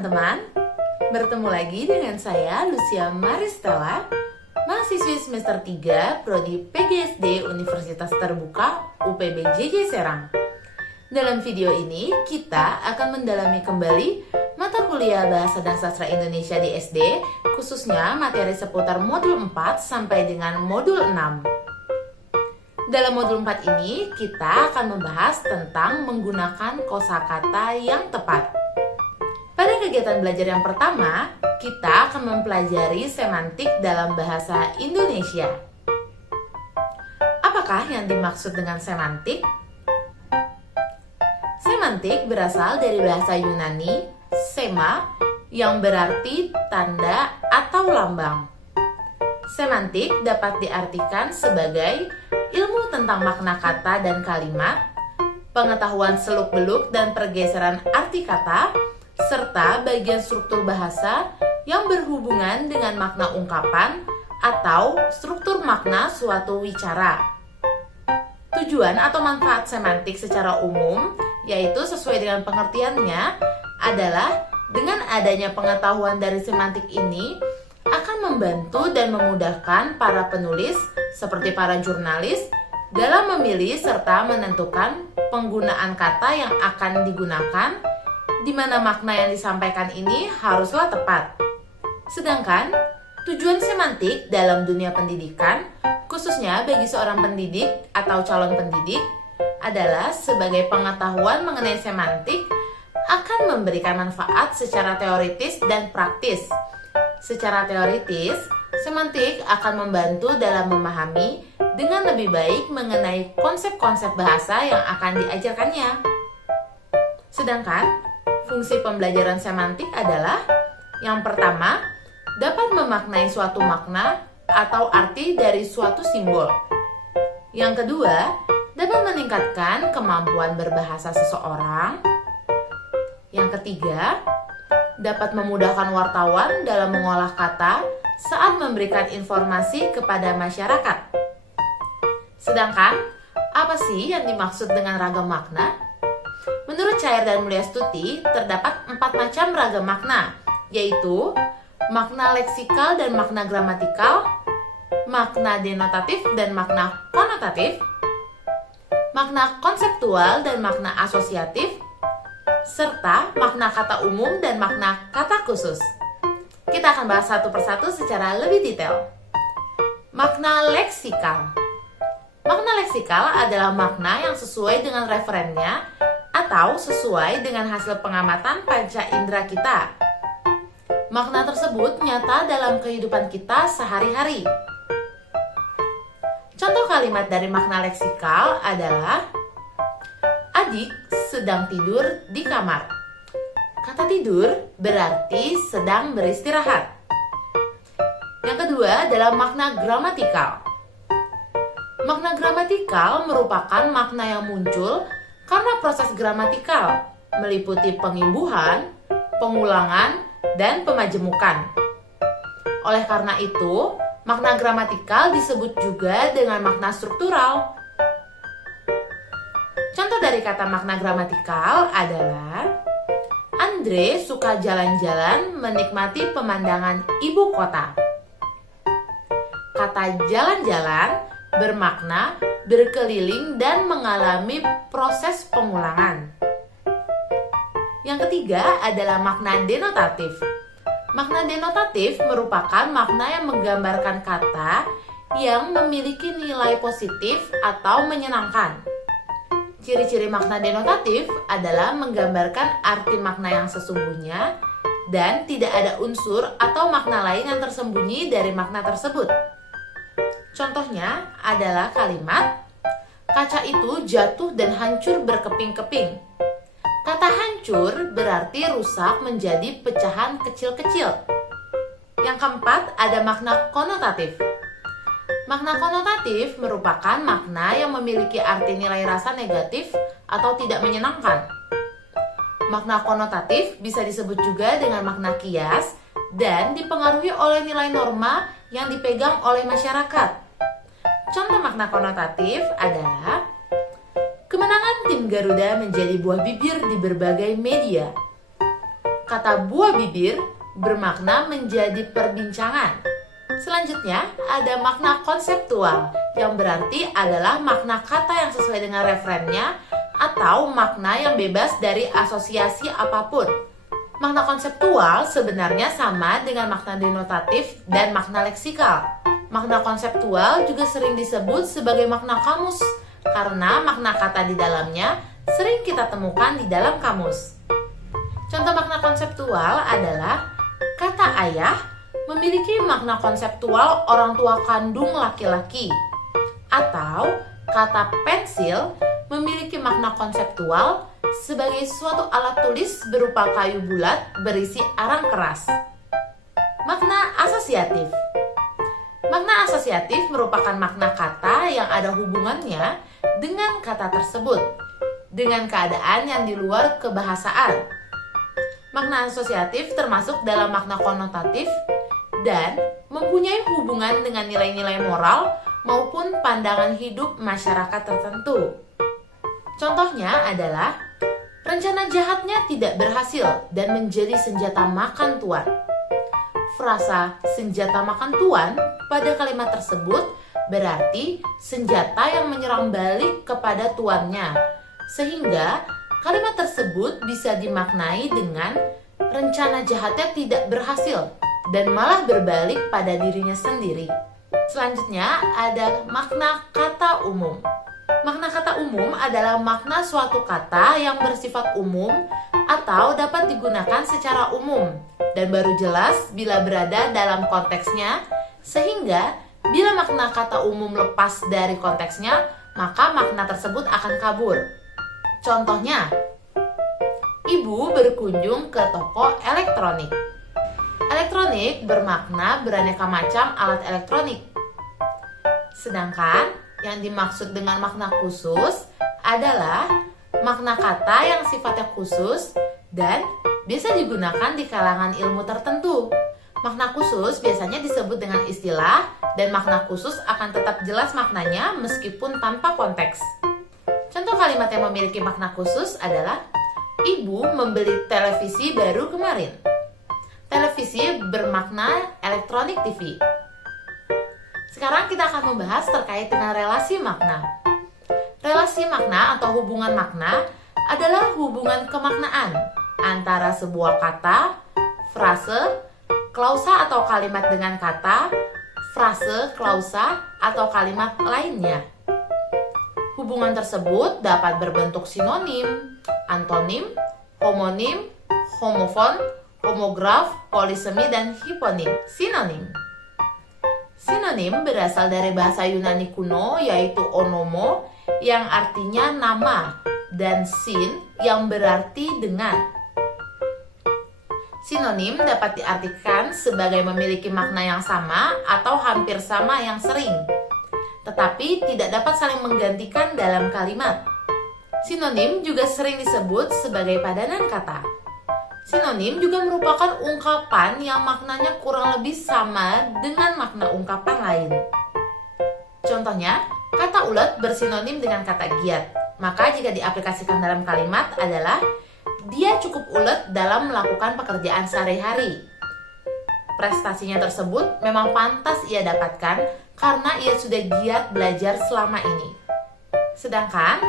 teman-teman, bertemu lagi dengan saya Lucia Maristella, mahasiswi semester 3 Prodi PGSD Universitas Terbuka UPB JJ Serang. Dalam video ini, kita akan mendalami kembali mata kuliah Bahasa dan Sastra Indonesia di SD, khususnya materi seputar modul 4 sampai dengan modul 6. Dalam modul 4 ini, kita akan membahas tentang menggunakan kosakata yang tepat. Pada kegiatan belajar yang pertama, kita akan mempelajari semantik dalam bahasa Indonesia. Apakah yang dimaksud dengan semantik? Semantik berasal dari bahasa Yunani, sema, yang berarti tanda atau lambang. Semantik dapat diartikan sebagai ilmu tentang makna kata dan kalimat, pengetahuan seluk-beluk dan pergeseran arti kata, serta bagian struktur bahasa yang berhubungan dengan makna ungkapan atau struktur makna suatu wicara. Tujuan atau manfaat semantik secara umum, yaitu sesuai dengan pengertiannya, adalah dengan adanya pengetahuan dari semantik ini akan membantu dan memudahkan para penulis seperti para jurnalis dalam memilih serta menentukan penggunaan kata yang akan digunakan, di mana makna yang disampaikan ini haruslah tepat. Sedangkan tujuan semantik dalam dunia pendidikan, khususnya bagi seorang pendidik atau calon pendidik, adalah sebagai pengetahuan mengenai semantik akan memberikan manfaat secara teoritis dan praktis. Secara teoritis, semantik akan membantu dalam memahami dengan lebih baik mengenai konsep-konsep bahasa yang akan diajarkannya. Sedangkan fungsi pembelajaran semantik adalah yang pertama, dapat memaknai suatu makna atau arti dari suatu simbol. Yang kedua, dapat meningkatkan kemampuan berbahasa seseorang. Yang ketiga, dapat memudahkan wartawan dalam mengolah kata saat memberikan informasi kepada masyarakat. Sedangkan, apa sih yang dimaksud dengan ragam makna? Menurut Cair dan Mulyastuti, terdapat 4 macam ragam makna, yaitu makna leksikal dan makna gramatikal, makna denotatif dan makna konotatif, makna konseptual dan makna asosiatif, serta makna kata umum dan makna kata khusus. Kita akan bahas satu persatu secara lebih detail. Makna leksikal. Makna leksikal adalah makna yang sesuai dengan referennya atau sesuai dengan hasil pengamatan panca indera kita. Makna tersebut nyata dalam kehidupan kita sehari-hari. Contoh kalimat dari makna leksikal adalah adik sedang tidur di kamar. Kata tidur berarti sedang beristirahat. Yang kedua adalah makna gramatikal. Makna gramatikal merupakan makna yang muncul karena proses gramatikal meliputi pengimbuhan, pengulangan, dan pemajemukan. Oleh karena itu, makna gramatikal disebut juga dengan makna struktural. Contoh dari kata makna gramatikal adalah Andre suka jalan-jalan menikmati pemandangan ibu kota. Kata jalan-jalan bermakna berkeliling dan mengalami proses pengulangan. Yang ketiga adalah makna denotatif. Makna denotatif merupakan makna yang menggambarkan kata yang memiliki nilai positif atau menyenangkan. Ciri-ciri makna denotatif adalah menggambarkan arti makna yang sesungguhnya dan tidak ada unsur atau makna lain yang tersembunyi dari makna tersebut. Contohnya adalah kalimat kaca itu jatuh dan hancur berkeping-keping. Kata hancur berarti rusak menjadi pecahan kecil-kecil. Yang keempat ada makna konotatif. Makna konotatif merupakan makna yang memiliki arti nilai rasa negatif atau tidak menyenangkan. Makna konotatif bisa disebut juga dengan makna kias dan dipengaruhi oleh nilai norma yang dipegang oleh masyarakat. Contoh makna konotatif adalah kemenangan tim Garuda menjadi buah bibir di berbagai media. kata buah bibir bermakna menjadi perbincangan. Selanjutnya, ada makna konseptual yang berarti adalah makna kata yang sesuai dengan referennya atau makna yang bebas dari asosiasi apapun. Makna konseptual sebenarnya sama dengan makna denotatif dan makna leksikal. Makna konseptual juga sering disebut sebagai makna kamus karena makna kata di dalamnya sering kita temukan di dalam kamus. Contoh makna konseptual adalah kata ayah memiliki makna konseptual orang tua kandung laki-laki, atau kata pensil memiliki makna konseptual sebagai suatu alat tulis berupa kayu bulat berisi arang keras. Makna asosiatif. Makna asosiatif merupakan makna kata yang ada hubungannya dengan kata tersebut, dengan keadaan yang di luar kebahasaan. Makna asosiatif termasuk dalam makna konotatif dan mempunyai hubungan dengan nilai-nilai moral maupun pandangan hidup masyarakat tertentu. Contohnya adalah rencana jahatnya tidak berhasil dan menjadi senjata makan tuan. Frasa senjata makan tuan pada kalimat tersebut berarti senjata yang menyerang balik kepada tuannya, sehingga kalimat tersebut bisa dimaknai dengan rencana jahatnya tidak berhasil dan malah berbalik pada dirinya sendiri. Selanjutnya ada makna kata umum. Makna kata umum adalah makna suatu kata yang bersifat umum atau dapat digunakan secara umum dan baru jelas bila berada dalam konteksnya, sehingga bila makna kata umum lepas dari konteksnya, maka makna tersebut akan kabur. Contohnya, ibu berkunjung ke toko elektronik. Elektronik bermakna beraneka macam alat elektronik. Sedangkan yang dimaksud dengan makna khusus adalah makna kata yang sifatnya khusus dan biasa digunakan di kalangan ilmu tertentu. Makna khusus biasanya disebut dengan istilah dan makna khusus akan tetap jelas maknanya meskipun tanpa konteks. Contoh kalimat yang memiliki makna khusus adalah ibu membeli televisi baru kemarin. Televisi bermakna elektronik TV. Sekarang kita akan membahas terkait dengan relasi makna. Relasi makna atau hubungan makna adalah hubungan kemaknaan antara sebuah kata, frase, klausa atau kalimat dengan kata, frase, klausa, atau kalimat lainnya. Hubungan tersebut dapat berbentuk sinonim, antonim, homonim, homofon, homograf, polisemi, dan hiponim. Sinonim. Sinonim berasal dari bahasa Yunani kuno yaitu onomo yang artinya nama dan sin yang berarti dengan. Sinonim dapat diartikan sebagai memiliki makna yang sama atau hampir sama yang sering, tetapi tidak dapat saling menggantikan dalam kalimat. Sinonim juga sering disebut sebagai padanan kata. Sinonim juga merupakan ungkapan yang maknanya kurang lebih sama dengan makna ungkapan lain. Contohnya, kata ulet bersinonim dengan kata giat. Maka jika diaplikasikan dalam kalimat adalah dia cukup ulet dalam melakukan pekerjaan sehari-hari. Prestasinya tersebut memang pantas ia dapatkan karena ia sudah giat belajar selama ini. Sedangkan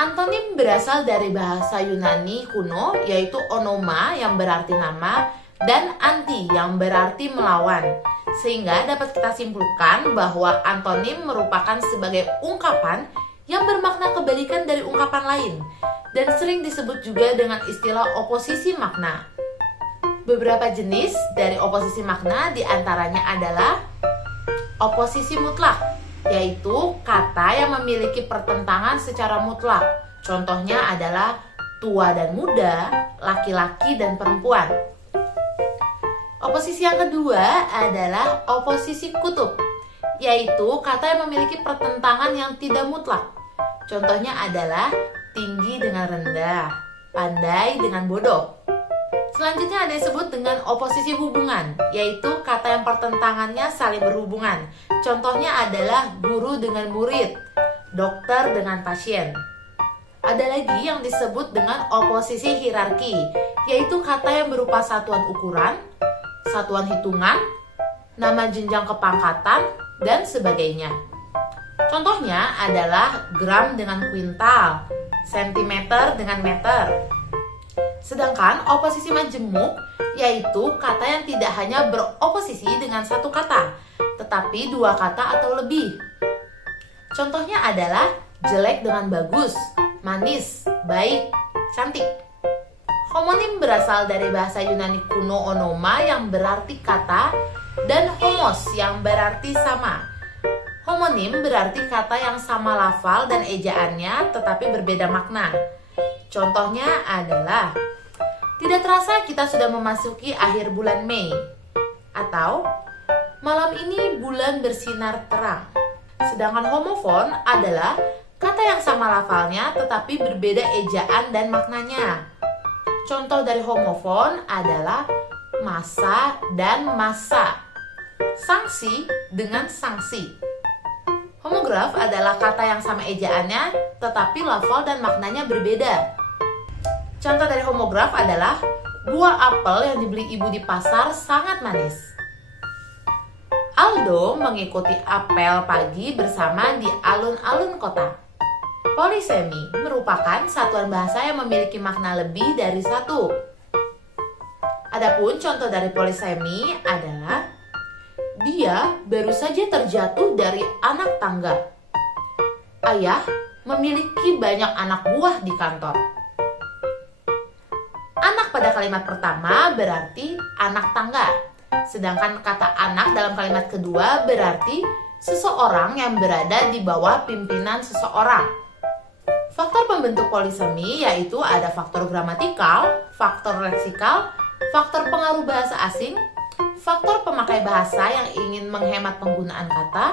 antonim berasal dari bahasa Yunani kuno yaitu onoma yang berarti nama dan anti yang berarti melawan. Sehingga dapat kita simpulkan bahwa antonim merupakan sebagai ungkapan yang bermakna kebalikan dari ungkapan lain dan sering disebut juga dengan istilah oposisi makna. Beberapa jenis dari oposisi makna diantaranya adalah oposisi mutlak, yaitu kata yang memiliki pertentangan secara mutlak. Contohnya adalah tua dan muda, laki-laki dan perempuan. Oposisi yang kedua adalah oposisi kutub, yaitu kata yang memiliki pertentangan yang tidak mutlak. Contohnya adalah tinggi dengan rendah, pandai dengan bodoh. Selanjutnya ada disebut dengan oposisi hubungan, yaitu kata yang pertentangannya saling berhubungan. Contohnya adalah guru dengan murid, dokter dengan pasien. Ada lagi yang disebut dengan oposisi hierarki, yaitu kata yang berupa satuan ukuran, satuan hitungan, nama jenjang kepangkatan, dan sebagainya. Contohnya adalah gram dengan kuintal, sentimeter dengan meter. Sedangkan oposisi majemuk yaitu kata yang tidak hanya beroposisi dengan satu kata, tetapi dua kata atau lebih. Contohnya adalah jelek dengan bagus, manis, baik, cantik. Homonim berasal dari bahasa Yunani kuno onoma yang berarti kata dan homos yang berarti sama. Homonim berarti kata yang sama lafal dan ejaannya tetapi berbeda makna. Contohnya adalah tidak terasa kita sudah memasuki akhir bulan Mei, atau malam ini bulan bersinar terang. Sedangkan homofon adalah kata yang sama lafalnya tetapi berbeda ejaan dan maknanya. Contoh dari homofon adalah masa dan masa, sanksi dengan sanksi. Homograf adalah kata yang sama ejaannya tetapi lafal dan maknanya berbeda. Contoh dari homograf adalah buah apel yang dibeli ibu di pasar sangat manis. Aldo mengikuti apel pagi bersama di alun-alun kota. Polisemi merupakan satuan bahasa yang memiliki makna lebih dari satu. Adapun contoh dari polisemi adalah dia baru saja terjatuh dari anak tangga. Ayah memiliki banyak anak buah di kantor. Anak pada kalimat pertama berarti anak tangga, sedangkan kata anak dalam kalimat kedua berarti seseorang yang berada di bawah pimpinan seseorang. Faktor pembentuk polisemi yaitu ada faktor gramatikal, faktor leksikal, faktor pengaruh bahasa asing, faktor pemakai bahasa yang ingin menghemat penggunaan kata,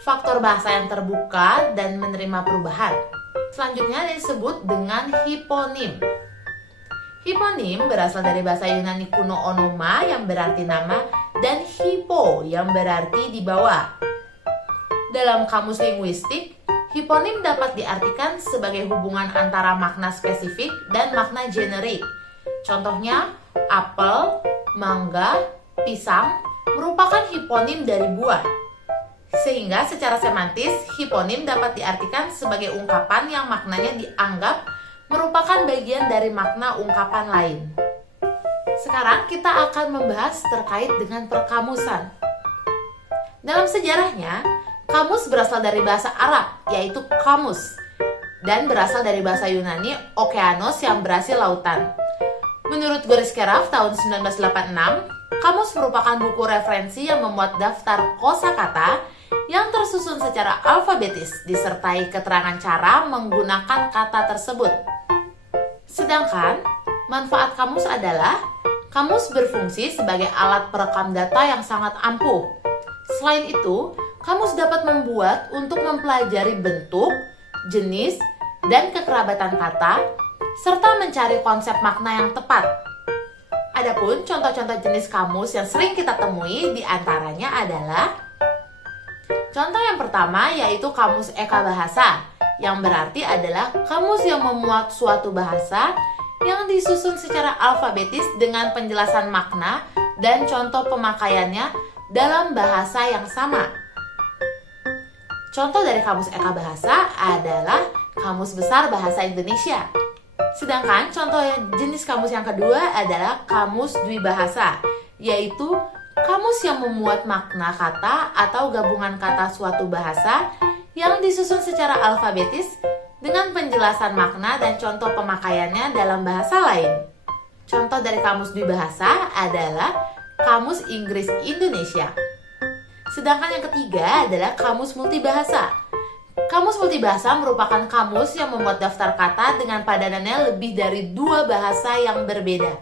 faktor bahasa yang terbuka dan menerima perubahan. Selanjutnya disebut dengan hiponim. Hiponim berasal dari bahasa Yunani kuno onoma yang berarti nama dan hipo yang berarti di bawah. Dalam kamus linguistik, hiponim dapat diartikan sebagai hubungan antara makna spesifik dan makna generik. Contohnya, apel, mangga, pisang merupakan hiponim dari buah. Sehingga secara semantis, hiponim dapat diartikan sebagai ungkapan yang maknanya dianggap merupakan bagian dari makna ungkapan lain. Sekarang kita akan membahas terkait dengan perkamusan. Dalam sejarahnya, kamus berasal dari bahasa Arab, yaitu kamus, dan berasal dari bahasa Yunani okeanos yang berarti lautan. Menurut Goris Keraf tahun 1986, kamus merupakan buku referensi yang memuat daftar kosakata yang tersusun secara alfabetis disertai keterangan cara menggunakan kata tersebut. Sedangkan manfaat kamus adalah kamus berfungsi sebagai alat perekam data yang sangat ampuh. Selain itu, kamus dapat membuat untuk mempelajari bentuk, jenis, dan kekerabatan kata, serta mencari konsep makna yang tepat. Adapun contoh-contoh jenis kamus yang sering kita temui diantaranya adalah contoh yang pertama yaitu kamus Eka Bahasa, yang berarti adalah kamus yang memuat suatu bahasa yang disusun secara alfabetis dengan penjelasan makna dan contoh pemakaiannya dalam bahasa yang sama. Contoh dari kamus Eka Bahasa adalah Kamus Besar Bahasa Indonesia. Sedangkan contoh jenis kamus yang kedua adalah kamus dwibahasa, yaitu kamus yang memuat makna kata atau gabungan kata suatu bahasa yang disusun secara alfabetis dengan penjelasan makna dan contoh pemakaiannya dalam bahasa lain. Contoh dari kamus dwibahasa adalah Kamus Inggris Indonesia. Sedangkan yang ketiga adalah kamus multibahasa. Kamus multibahasa merupakan kamus yang memuat daftar kata dengan padanannya lebih dari 2 bahasa yang berbeda.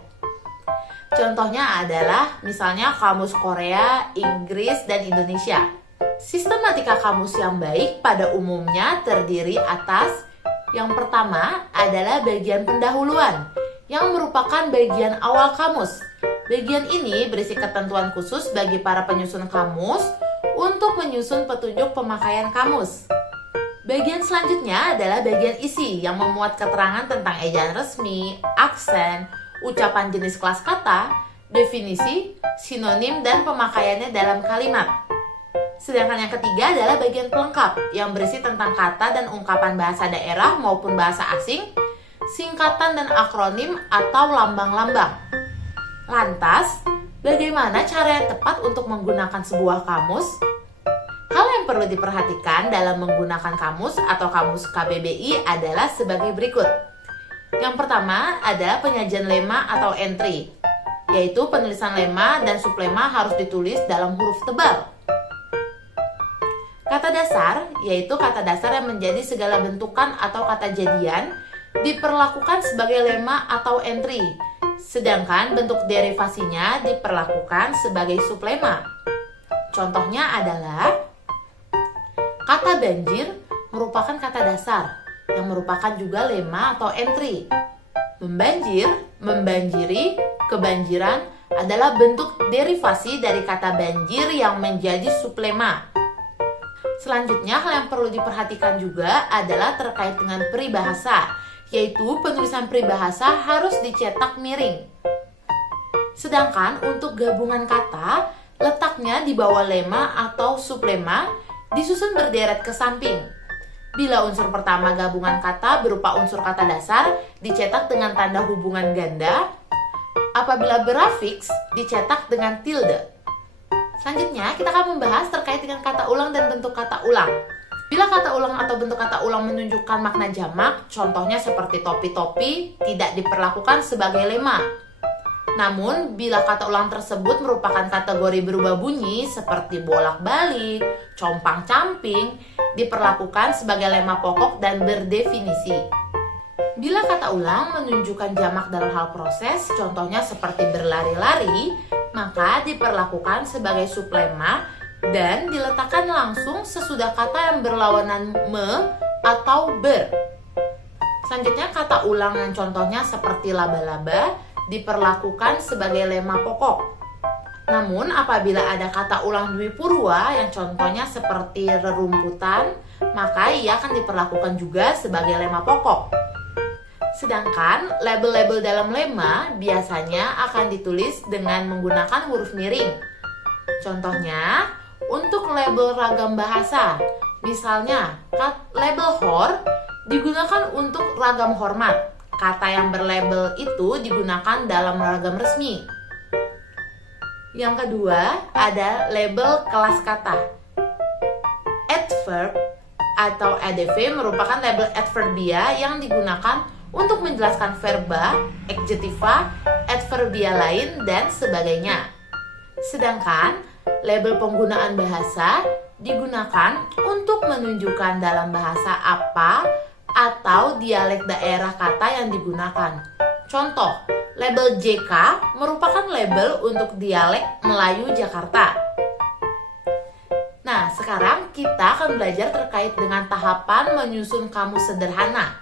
Contohnya adalah misalnya kamus Korea, Inggris, dan Indonesia. Sistematika kamus yang baik pada umumnya terdiri atas yang pertama adalah bagian pendahuluan yang merupakan bagian awal kamus. Bagian ini berisi ketentuan khusus bagi para penyusun kamus untuk menyusun petunjuk pemakaian kamus. Bagian selanjutnya adalah bagian isi yang memuat keterangan tentang ejaan resmi, aksen, ucapan jenis kelas kata, definisi, sinonim, dan pemakaiannya dalam kalimat. Sedangkan yang ketiga adalah bagian pelengkap yang berisi tentang kata dan ungkapan bahasa daerah maupun bahasa asing, singkatan dan akronim atau lambang-lambang. Lantas, bagaimana cara yang tepat untuk menggunakan sebuah kamus? Hal yang perlu diperhatikan dalam menggunakan kamus atau kamus KBBI adalah sebagai berikut. Yang pertama ada penyajian lema atau entry, yaitu penulisan lema dan sublema harus ditulis dalam huruf tebal. Kata dasar, yaitu kata dasar yang menjadi segala bentukan atau kata jadian, diperlakukan sebagai lema atau entry, sedangkan bentuk derivasinya diperlakukan sebagai sublema. Contohnya adalah kata banjir merupakan kata dasar yang merupakan juga lema atau entry. Membanjir, membanjiri, kebanjiran adalah bentuk derivasi dari kata banjir yang menjadi sublema. Selanjutnya, hal yang perlu diperhatikan juga adalah terkait dengan peribahasa, yaitu penulisan peribahasa harus dicetak miring. Sedangkan untuk gabungan kata, letaknya di bawah lema atau sublema, disusun berderet ke samping. Bila unsur pertama gabungan kata berupa unsur kata dasar, dicetak dengan tanda hubungan ganda. Apabila berafiks, dicetak dengan tilde. Selanjutnya, kita akan membahas terkait dengan kata ulang dan bentuk kata ulang. Bila kata ulang atau bentuk kata ulang menunjukkan makna jamak, contohnya seperti topi-topi, tidak diperlakukan sebagai lema. Namun, bila kata ulang tersebut merupakan kategori berubah bunyi seperti bolak-balik, compang-camping, diperlakukan sebagai lema pokok dan berdefinisi. Bila kata ulang menunjukkan jamak dalam hal proses, contohnya seperti berlari-lari, maka diperlakukan sebagai sublema dan diletakkan langsung sesudah kata yang berlawanan me atau ber. Selanjutnya, kata ulang yang contohnya seperti laba-laba diperlakukan sebagai lema pokok. Namun, apabila ada kata ulang dwipurwa yang contohnya seperti rerumputan, maka ia akan diperlakukan juga sebagai lema pokok. Sedangkan label-label dalam lema biasanya akan ditulis dengan menggunakan huruf miring. Contohnya, untuk label ragam bahasa, misalnya label hor digunakan untuk ragam hormat. Kata yang berlabel itu digunakan dalam ragam resmi. Yang kedua, ada label kelas kata. Adverb atau adv merupakan label adverbia yang digunakan untuk menjelaskan verba, adjektiva, adverbia lain, dan sebagainya. Sedangkan label penggunaan bahasa digunakan untuk menunjukkan dalam bahasa apa atau dialek daerah kata yang digunakan. Contoh, label JK merupakan label untuk dialek Melayu Jakarta. Nah, sekarang kita akan belajar terkait dengan tahapan menyusun kamus sederhana.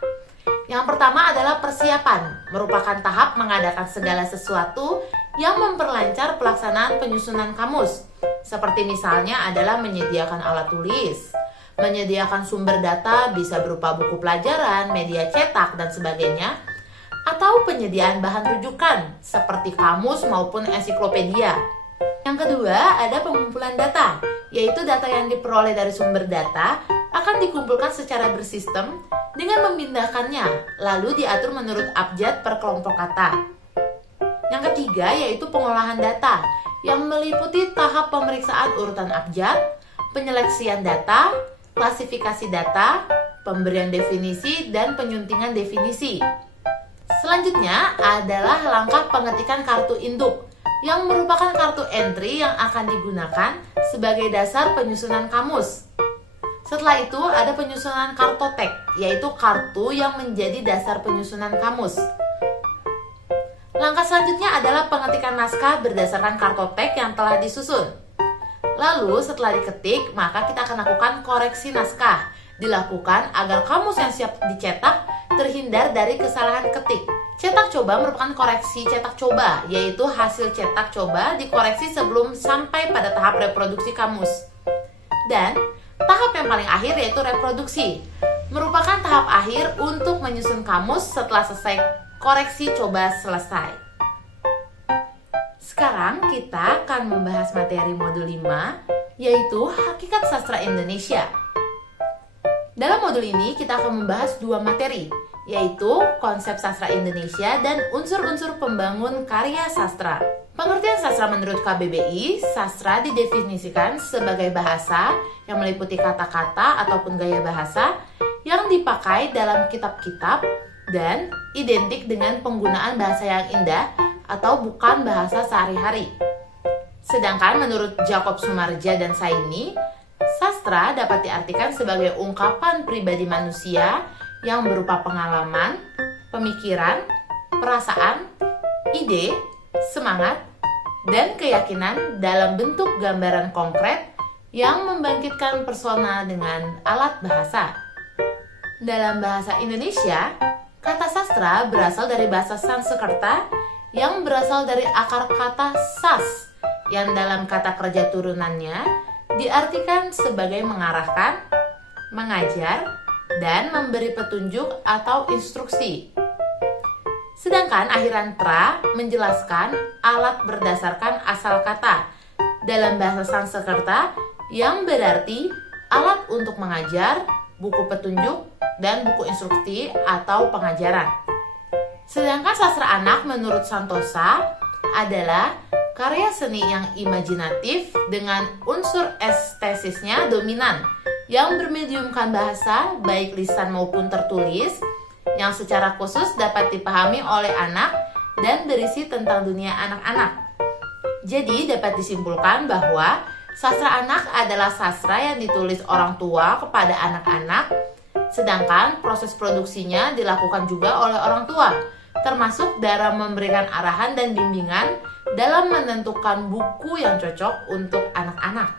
Yang pertama adalah persiapan, merupakan tahap mengadakan segala sesuatu yang memperlancar pelaksanaan penyusunan kamus. Seperti misalnya adalah menyediakan alat tulis, menyediakan sumber data bisa berupa buku pelajaran, media cetak, dan sebagainya, atau penyediaan bahan rujukan seperti kamus maupun ensiklopedia. Yang kedua, ada pengumpulan data, yaitu data yang diperoleh dari sumber data akan dikumpulkan secara bersistem dengan memindahkannya, lalu diatur menurut abjad per kelompok kata. Yang ketiga, yaitu pengolahan data, yang meliputi tahap pemeriksaan urutan abjad, penyeleksian data, klasifikasi data, pemberian definisi, dan penyuntingan definisi. Selanjutnya adalah langkah pengetikan kartu induk, yang merupakan kartu entry yang akan digunakan sebagai dasar penyusunan kamus. Setelah itu ada penyusunan kartotek, yaitu kartu yang menjadi dasar penyusunan kamus. Langkah selanjutnya adalah pengetikan naskah berdasarkan kartotek yang telah disusun. Lalu setelah diketik, maka kita akan lakukan koreksi naskah. Dilakukan agar kamus yang siap dicetak terhindar dari kesalahan ketik. Cetak coba merupakan koreksi cetak coba, yaitu hasil cetak coba dikoreksi sebelum sampai pada tahap reproduksi kamus. Dan tahap yang paling akhir yaitu reproduksi, merupakan tahap akhir untuk menyusun kamus setelah selesai koreksi coba selesai. Sekarang kita akan membahas materi modul 5, yaitu Hakikat Sastra Indonesia. Dalam modul ini kita akan membahas dua materi, yaitu konsep sastra Indonesia dan unsur-unsur pembangun karya sastra. Pengertian sastra menurut KBBI, sastra didefinisikan sebagai bahasa yang meliputi kata-kata ataupun gaya bahasa yang dipakai dalam kitab-kitab dan identik dengan penggunaan bahasa yang indah atau bukan bahasa sehari-hari. Sedangkan menurut Jacob Sumarja dan Saini, sastra dapat diartikan sebagai ungkapan pribadi manusia yang berupa pengalaman, pemikiran, perasaan, ide, semangat, dan keyakinan dalam bentuk gambaran konkret yang membangkitkan persona dengan alat bahasa. Dalam bahasa Indonesia, kata sastra berasal dari bahasa Sanskerta yang berasal dari akar kata sas, yang dalam kata kerja turunannya diartikan sebagai mengarahkan, mengajar, dan memberi petunjuk atau instruksi. Sedangkan akhiran tra menjelaskan alat berdasarkan asal kata dalam bahasa Sanskerta yang berarti alat untuk mengajar, buku petunjuk, dan buku instruksi atau pengajaran. Sedangkan sastra anak menurut Santosa adalah karya seni yang imajinatif dengan unsur estesisnya dominan yang bermediumkan bahasa baik lisan maupun tertulis yang secara khusus dapat dipahami oleh anak dan berisi tentang dunia anak-anak. Jadi dapat disimpulkan bahwa sastra anak adalah sastra yang ditulis orang tua kepada anak-anak, sedangkan proses produksinya dilakukan juga oleh orang tua, termasuk dalam memberikan arahan dan bimbingan dalam menentukan buku yang cocok untuk anak-anak.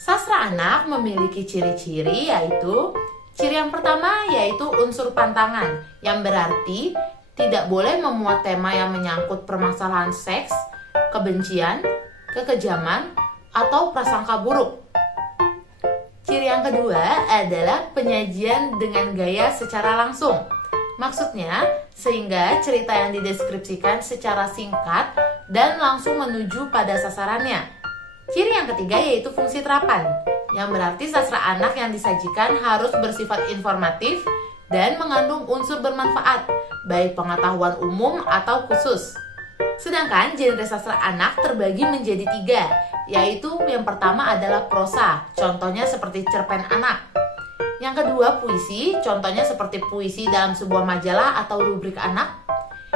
Sastra anak memiliki ciri-ciri yaitu ciri yang pertama yaitu unsur pantangan, yang berarti tidak boleh memuat tema yang menyangkut permasalahan seks, kebencian, kekejaman, atau prasangka buruk. Ciri yang kedua adalah penyajian dengan gaya secara langsung. Maksudnya, sehingga cerita yang dideskripsikan secara singkat dan langsung menuju pada sasarannya. Ciri yang ketiga yaitu fungsi terapan, yang berarti sastra anak yang disajikan harus bersifat informatif dan mengandung unsur bermanfaat, baik pengetahuan umum atau khusus. Sedangkan genre sastra anak terbagi menjadi 3, yaitu yang pertama adalah prosa, contohnya seperti cerpen anak. Yang kedua puisi, contohnya seperti puisi dalam sebuah majalah atau rubrik anak.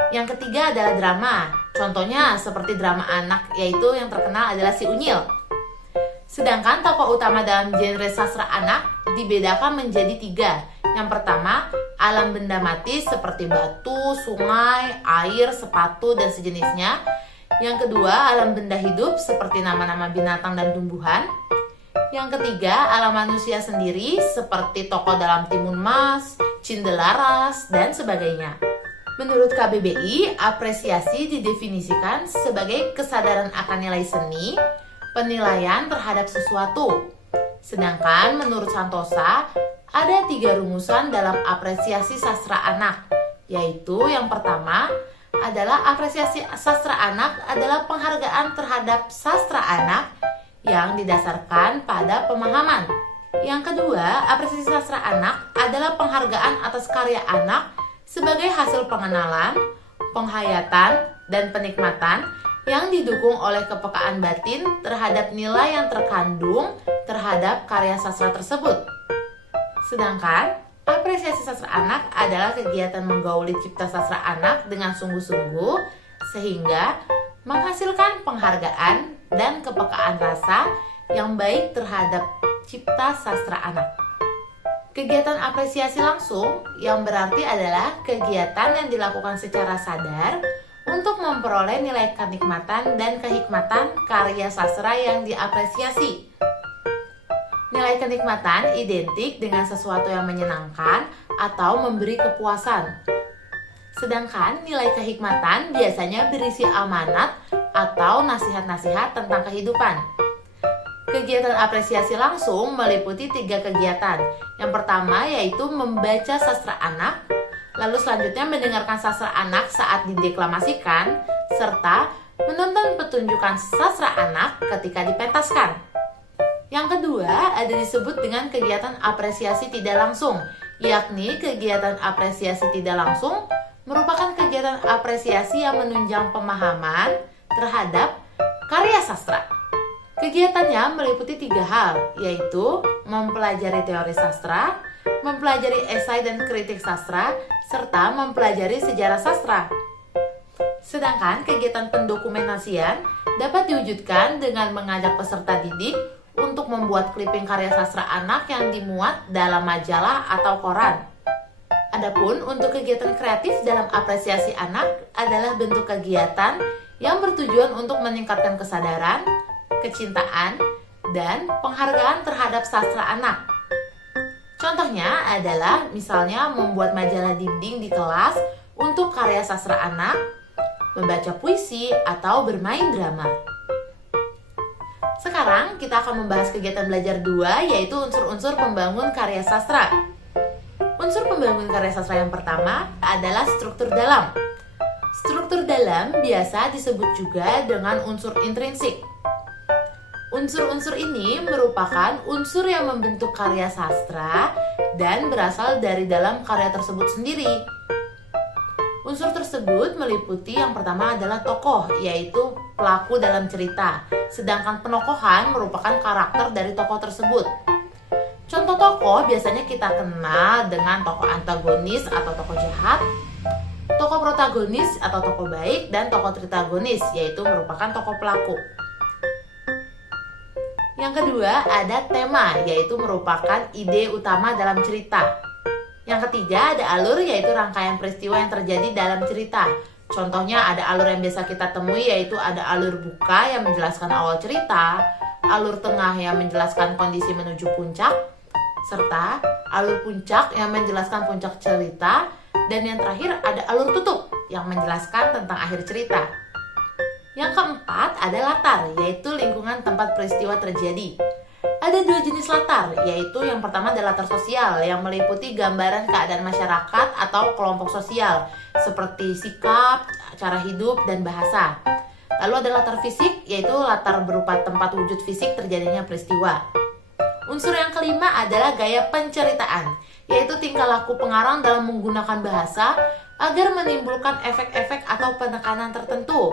Yang ketiga adalah drama, contohnya seperti drama anak, yaitu yang terkenal adalah Si Unyil. Sedangkan tokoh utama dalam genre sastra anak dibedakan menjadi 3. Yang pertama, alam benda mati seperti batu, sungai, air, sepatu, dan sejenisnya. Yang kedua, alam benda hidup seperti nama-nama binatang dan tumbuhan. Yang ketiga, alam manusia sendiri seperti tokoh dalam Timun Mas, Cindelaras, dan sebagainya. Menurut KBBI, apresiasi didefinisikan sebagai kesadaran akan nilai seni, penilaian terhadap sesuatu. Sedangkan menurut Santosa, ada 3 rumusan dalam apresiasi sastra anak, yaitu yang pertama adalah apresiasi sastra anak adalah penghargaan terhadap sastra anak yang didasarkan pada pemahaman. Yang kedua, apresiasi sastra anak adalah penghargaan atas karya anak sebagai hasil pengenalan, penghayatan, dan penikmatan yang didukung oleh kepekaan batin terhadap nilai yang terkandung terhadap karya sastra tersebut. Sedangkan, apresiasi sastra anak adalah kegiatan menggauli cipta sastra anak dengan sungguh-sungguh sehingga menghasilkan penghargaan dan kepekaan rasa yang baik terhadap cipta sastra anak. Kegiatan apresiasi langsung yang berarti adalah kegiatan yang dilakukan secara sadar untuk memperoleh nilai kenikmatan dan kehikmatan karya sastra yang diapresiasi. Nilai kenikmatan identik dengan sesuatu yang menyenangkan atau memberi kepuasan. Sedangkan nilai kehikmatan biasanya berisi amanat atau nasihat-nasihat tentang kehidupan. Kegiatan apresiasi langsung meliputi 3 kegiatan. Yang pertama yaitu membaca sastra anak, lalu selanjutnya mendengarkan sastra anak saat dideklamasikan, serta menonton pertunjukan sastra anak ketika dipentaskan. Yang kedua ada disebut dengan kegiatan apresiasi tidak langsung, yakni kegiatan apresiasi tidak langsung merupakan kegiatan apresiasi yang menunjang pemahaman terhadap karya sastra. Kegiatannya meliputi 3 hal, yaitu mempelajari teori sastra, mempelajari esai dan kritik sastra, serta mempelajari sejarah sastra. Sedangkan kegiatan pendokumentasian dapat diwujudkan dengan mengajak peserta didik untuk membuat clipping karya sastra anak yang dimuat dalam majalah atau koran. Adapun untuk kegiatan kreatif dalam apresiasi anak adalah bentuk kegiatan yang bertujuan untuk meningkatkan kesadaran, kecintaan, dan penghargaan terhadap sastra anak. Contohnya adalah misalnya membuat majalah dinding di kelas untuk karya sastra anak, membaca puisi, atau bermain drama. Sekarang kita akan membahas kegiatan belajar 2, yaitu unsur-unsur pembangun karya sastra. Unsur pembangun karya sastra yang pertama adalah struktur dalam. Struktur dalam biasa disebut juga dengan unsur intrinsik. Unsur-unsur ini merupakan unsur yang membentuk karya sastra dan berasal dari dalam karya tersebut sendiri. Unsur tersebut meliputi yang pertama adalah tokoh, yaitu pelaku dalam cerita, sedangkan penokohan merupakan karakter dari tokoh tersebut. Contoh tokoh biasanya kita kenal dengan tokoh antagonis atau tokoh jahat, tokoh protagonis atau tokoh baik, dan tokoh tritagonis, yaitu merupakan tokoh pelaku. Yang kedua ada tema, yaitu merupakan ide utama dalam cerita. Yang ketiga ada alur, yaitu rangkaian peristiwa yang terjadi dalam cerita. Contohnya ada alur yang biasa kita temui, yaitu ada alur buka yang menjelaskan awal cerita, alur tengah yang menjelaskan kondisi menuju puncak, serta alur puncak yang menjelaskan puncak cerita, dan yang terakhir ada alur tutup yang menjelaskan tentang akhir cerita. Yang keempat ada latar, yaitu lingkungan tempat peristiwa terjadi. Ada 2 jenis latar, yaitu yang pertama adalah latar sosial yang meliputi gambaran keadaan masyarakat atau kelompok sosial seperti sikap, cara hidup, dan bahasa. Lalu ada latar fisik, yaitu latar berupa tempat wujud fisik terjadinya peristiwa. Unsur yang kelima adalah gaya penceritaan, yaitu tingkah laku pengarang dalam menggunakan bahasa agar menimbulkan efek-efek atau penekanan tertentu.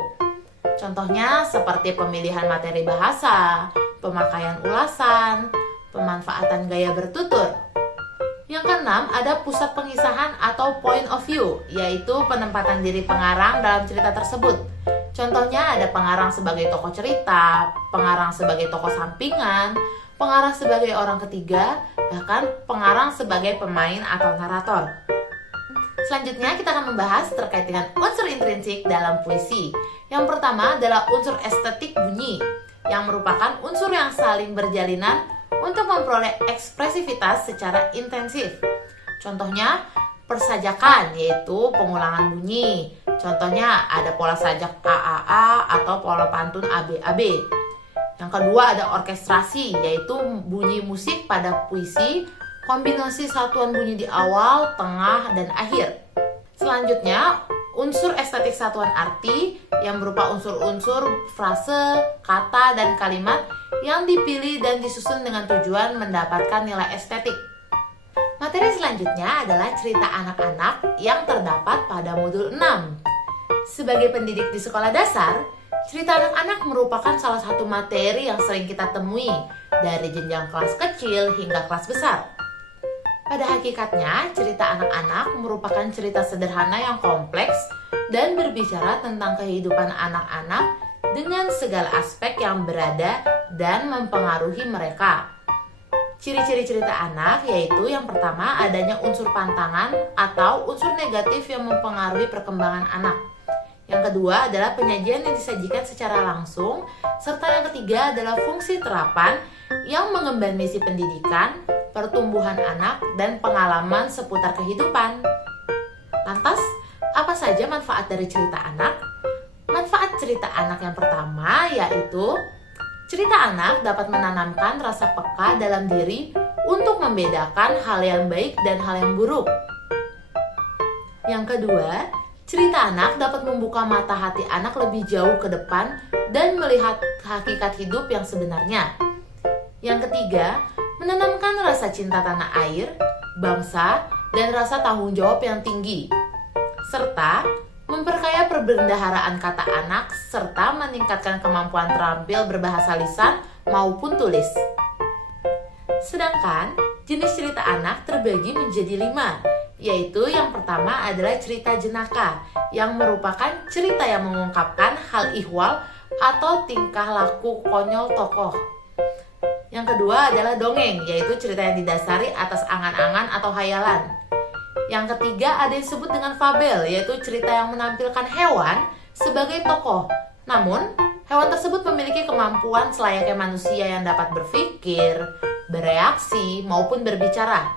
Contohnya seperti pemilihan materi bahasa, pemakaian ulasan, pemanfaatan gaya bertutur. Yang keenam ada pusat pengisahan atau point of view, yaitu penempatan diri pengarang dalam cerita tersebut. Contohnya ada pengarang sebagai tokoh cerita, pengarang sebagai tokoh sampingan, pengarang sebagai orang ketiga, bahkan pengarang sebagai pemain atau narator. Selanjutnya kita akan membahas terkait dengan unsur intrinsik dalam puisi. Yang pertama adalah unsur estetik bunyi, yang merupakan unsur yang saling berjalinan untuk memperoleh ekspresivitas secara intensif. Contohnya persajakan, yaitu pengulangan bunyi. Contohnya ada pola sajak AAA atau pola pantun ABAB. Yang kedua ada orkestrasi, yaitu bunyi musik pada puisi, kombinasi satuan bunyi di awal, tengah, dan akhir. Selanjutnya, unsur estetik satuan arti yang berupa unsur-unsur frase, kata, dan kalimat yang dipilih dan disusun dengan tujuan mendapatkan nilai estetik. Materi selanjutnya adalah cerita anak-anak yang terdapat pada modul 6. Sebagai pendidik di sekolah dasar, cerita anak-anak merupakan salah satu materi yang sering kita temui dari jenjang kelas kecil hingga kelas besar. Pada hakikatnya, cerita anak-anak merupakan cerita sederhana yang kompleks dan berbicara tentang kehidupan anak-anak dengan segala aspek yang berada dan mempengaruhi mereka. Ciri-ciri cerita anak yaitu yang pertama adanya unsur pantangan atau unsur negatif yang mempengaruhi perkembangan anak. Yang kedua adalah penyajian yang disajikan secara langsung, serta yang ketiga adalah fungsi terapan yang mengemban misi pendidikan, pertumbuhan anak, dan pengalaman seputar kehidupan. Lantas, apa saja manfaat dari cerita anak? Manfaat cerita anak yang pertama yaitu cerita anak dapat menanamkan rasa peka dalam diri untuk membedakan hal yang baik dan hal yang buruk. Yang kedua, Cerita anak dapat membuka mata hati anak lebih jauh ke depan dan melihat hakikat hidup yang sebenarnya. Yang ketiga, menanamkan rasa cinta tanah air, bangsa, dan rasa tanggung jawab yang tinggi, serta memperkaya perbendaharaan kata anak, serta meningkatkan kemampuan terampil berbahasa lisan maupun tulis. Sedangkan jenis cerita anak terbagi menjadi 5, yaitu yang pertama adalah cerita jenaka, yang merupakan cerita yang mengungkapkan hal ihwal atau tingkah laku konyol tokoh. Yang kedua adalah dongeng, yaitu cerita yang didasari atas angan-angan atau hayalan. Yang ketiga ada yang disebut dengan fabel, yaitu cerita yang menampilkan hewan sebagai tokoh. Namun, hewan tersebut memiliki kemampuan selayaknya manusia yang dapat berpikir, bereaksi, maupun berbicara.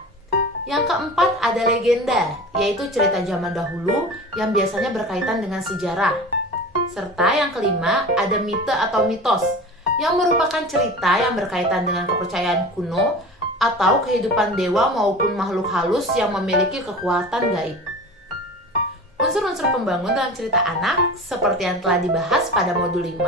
Yang keempat ada legenda, yaitu cerita zaman dahulu yang biasanya berkaitan dengan sejarah. Serta yang kelima ada mite atau mitos, yang merupakan cerita yang berkaitan dengan kepercayaan kuno atau kehidupan dewa maupun makhluk halus yang memiliki kekuatan gaib. Unsur-unsur pembangun dalam cerita anak seperti yang telah dibahas pada modul 5,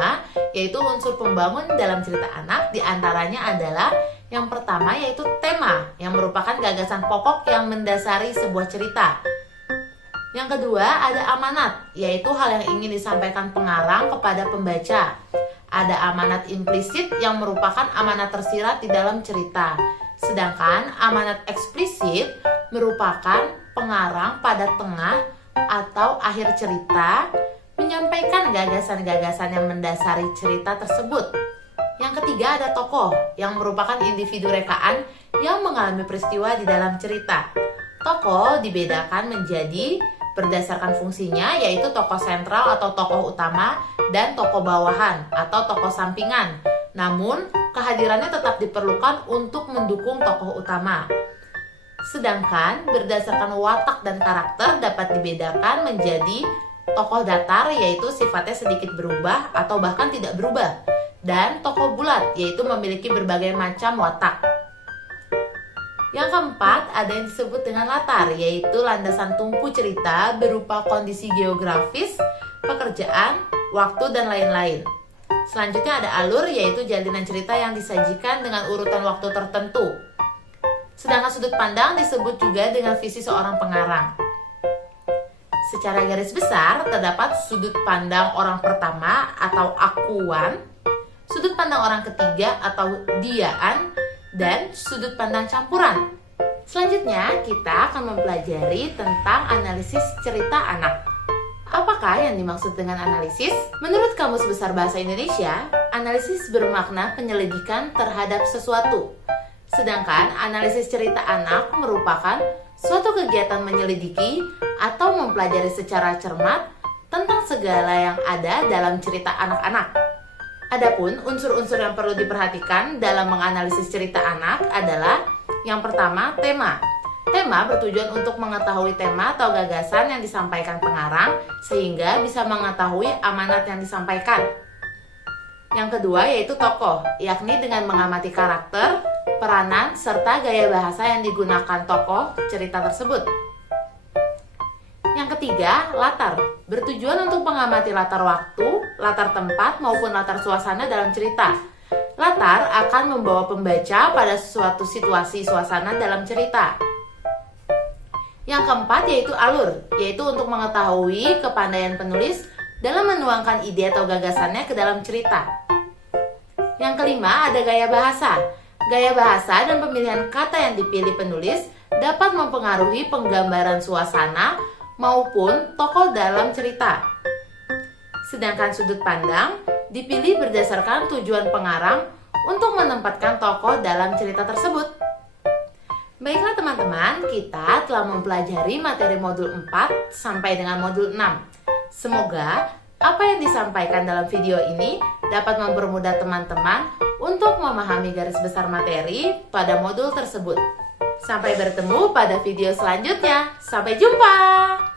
yaitu unsur pembangun dalam cerita anak diantaranya adalah yang pertama yaitu tema, yang merupakan gagasan pokok yang mendasari sebuah cerita. Yang kedua ada amanat, yaitu hal yang ingin disampaikan pengarang kepada pembaca. Ada amanat implisit yang merupakan amanat tersirat di dalam cerita. Sedangkan amanat eksplisit merupakan pengarang pada tengah atau akhir cerita menyampaikan gagasan-gagasan yang mendasari cerita tersebut. Yang ketiga ada tokoh, yang merupakan individu rekaan yang mengalami peristiwa di dalam cerita. Tokoh dibedakan menjadi berdasarkan fungsinya, yaitu tokoh sentral atau tokoh utama dan tokoh bawahan atau tokoh sampingan. Namun, kehadirannya tetap diperlukan untuk mendukung tokoh utama. Sedangkan berdasarkan watak dan karakter dapat dibedakan menjadi tokoh datar, yaitu sifatnya sedikit berubah atau bahkan tidak berubah, dan tokoh bulat, yaitu memiliki berbagai macam watak. Yang keempat ada yang disebut dengan latar, yaitu landasan tumpu cerita berupa kondisi geografis, pekerjaan, waktu, dan lain-lain. Selanjutnya ada alur, yaitu jalinan cerita yang disajikan dengan urutan waktu tertentu. Sedangkan sudut pandang disebut juga dengan visi seorang pengarang. Secara garis besar terdapat sudut pandang orang pertama atau akuan, sudut pandang orang ketiga atau diaan, dan sudut pandang campuran. Selanjutnya kita akan mempelajari tentang analisis cerita anak. Apakah yang dimaksud dengan analisis? Menurut Kamus Besar Bahasa Indonesia, analisis bermakna penyelidikan terhadap sesuatu. Sedangkan analisis cerita anak merupakan suatu kegiatan menyelidiki atau mempelajari secara cermat tentang segala yang ada dalam cerita anak-anak. Adapun unsur-unsur yang perlu diperhatikan dalam menganalisis cerita anak adalah yang pertama, tema. Tema bertujuan untuk mengetahui tema atau gagasan yang disampaikan pengarang sehingga bisa mengetahui amanat yang disampaikan. Yang kedua yaitu tokoh, yakni dengan mengamati karakter, peranan, serta gaya bahasa yang digunakan tokoh cerita tersebut. Yang ketiga, latar. Bertujuan untuk mengamati latar waktu, latar tempat, maupun latar suasana dalam cerita. Latar akan membawa pembaca pada suatu situasi suasana dalam cerita. Yang keempat yaitu alur, yaitu untuk mengetahui kepandaian penulis dalam menuangkan ide atau gagasannya ke dalam cerita. Yang kelima ada gaya bahasa. Gaya bahasa dan pemilihan kata yang dipilih penulis dapat mempengaruhi penggambaran suasana maupun tokoh dalam cerita. Sedangkan sudut pandang dipilih berdasarkan tujuan pengarang untuk menempatkan tokoh dalam cerita tersebut. Baiklah teman-teman, kita telah mempelajari materi modul 4 sampai dengan modul 6. Semoga apa yang disampaikan dalam video ini dapat mempermudah teman-teman untuk memahami garis besar materi pada modul tersebut. Sampai bertemu pada video selanjutnya. Sampai jumpa!